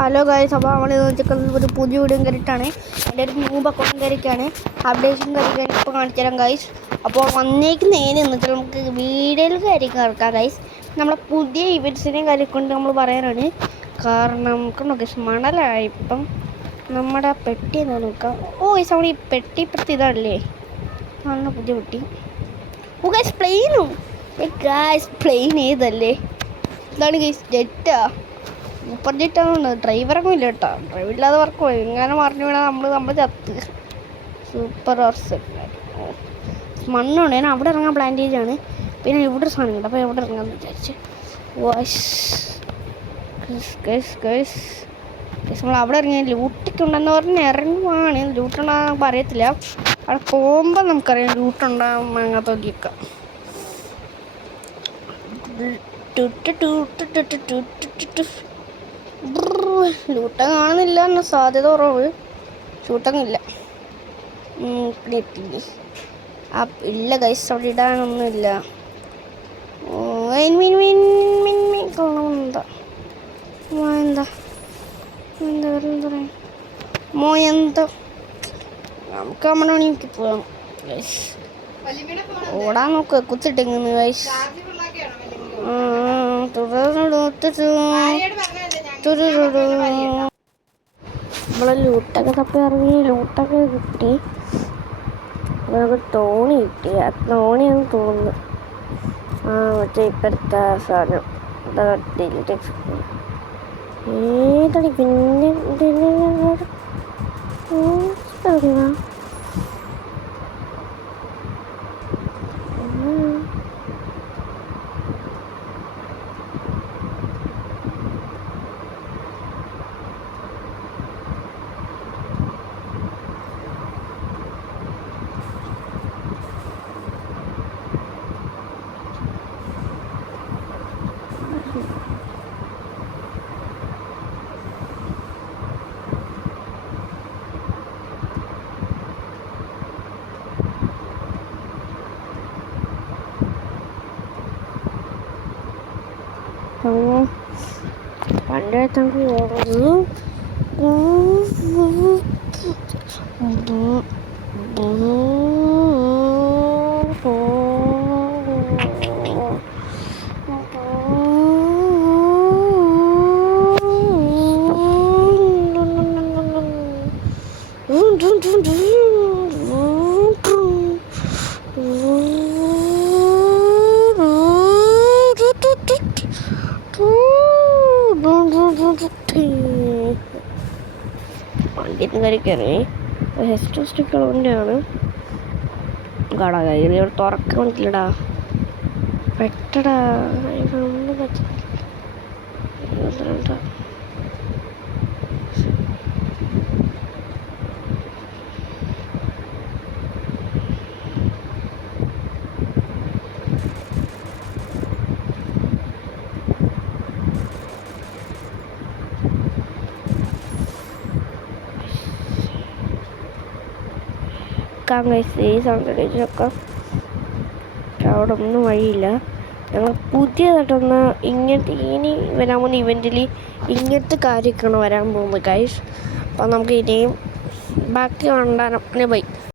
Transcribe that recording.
Hello guys, അപ്പോൾ നമ്മൾ ഒരു പുതിയ വീഡിയോ കയറിയിട്ടാണ്. എൻ്റെ ഒരു ന്യൂ അക്കൗണ്ട് കയറിയൊക്കെയാണ് അപ്ഡേഷൻ കയറി ഇപ്പോൾ കാണിച്ചു തരാം ഗൈസ്. അപ്പോൾ വന്നേക്കുന്നതിന് എന്നിട്ട് നമുക്ക് വീഡിയോയിൽ കയറി കിടക്കാം ഗൈസ്. നമ്മളെ പുതിയ ഇവൻറ്റ്സിനെയും കാര്യക്കൊണ്ട് നമ്മൾ പറയാനാണ്. കാരണം കണ്ടോ ഗൈസ്, മണലായി ഇപ്പം നമ്മുടെ പെട്ടി എന്താ നോക്കാം. ഓ ഗൈസ്, നമ്മൾ ഈ പെട്ടി ഇപ്പുറത്ത് ഇതാണല്ലേ, കാണുന്ന പുതിയ പെട്ടി. ഓ ഗൈസ്, പ്ലെയിനും ഗൈസ്, പ്ലെയിൻ ഏതല്ലേ, ഇതാണ് ഗൈസ്, ജെറ്റാ. സൂപ്പർ ജെറ്റാണ്. ഡ്രൈവറൊക്കെ ഇല്ല കേട്ടോ, ഡ്രൈവില്ലാതെ വർക്ക് പോയി എങ്ങനെ മറിഞ്ഞു വീണാൽ നമ്മൾ ചത്ത്. സൂപ്പർ ഹോർസ് മണ്ണുണ്ട്. ഞാൻ അവിടെ ഇറങ്ങാൻ പ്ലാന്റേജ് ആണ്. പിന്നെ ഇവിടെ ഒരു സാധനം ഉണ്ട്, അപ്പോൾ എവിടെ ഇറങ്ങാമെന്ന് വിചാരിച്ച് നമ്മൾ അവിടെ ഇറങ്ങിയ ലൂട്ടൊക്കെ ഉണ്ടെന്ന് പറഞ്ഞ് ഇറങ്ങുവാണ്. ലൂട്ടുണ്ടാകും നമുക്ക് അറിയത്തില്ല, അവിടെ പോകുമ്പോൾ നമുക്കറിയാം ലൂട്ടുണ്ടാകും അങ്ങനത്തൊക്കെ. ലൂട്ടം കാണുന്നില്ല എന്ന സാധ്യത കുറവ്. ലൂട്ടങ്ങില്ല. ഇല്ല ഗൈസ്, അവിടെ ഇടാനൊന്നുമില്ല. എന്താ നമുക്ക് നമ്മുടെ പണിക്ക് പോകാം ഗൈസ്. ഓടാൻ നോക്കുക, കുത്തിട്ടിങ്ങനെ ഗൈസ്. നമ്മളെ ലൂട്ടൊക്കെ തപ്പി ഇറങ്ങി, ലൂട്ടൊക്കെ കിട്ടി. നമുക്ക് തോണി കിട്ടി. ആ തോണിയാണെന്ന് തോന്നുന്നു. മറ്റേ ഇപ്പോഴത്തെ സാധനം ഏതടി പിന്നെ പണ്ടേ തങ്കു വണ്ടിന്ന് കയറി കയറി ഹെസ്റ്റ് സ്റ്റിക്കർ കൊണ്ടാണ് കട കയറി. ഇവിടെ തുറക്കാൻ പറ്റില്ലടാ, പെട്ടടാ. ഒന്നും പറ്റില്ല. ഈ സൗണ്ടൊക്കെ അവിടെ ഒന്നും വഴിയില്ല. ഞങ്ങൾ പുതിയതായിട്ടൊന്ന് ഇനി വരാൻ പോകുന്ന ഇവൻറ്റിൽ ഇങ്ങനത്തെ കാര്യമൊക്കെയാണ് വരാൻ പോകുന്നത് ഗൈസ്. അപ്പോൾ നമുക്ക് ഇനിയും ബാക്കി കണ്ടാനം ബൈ.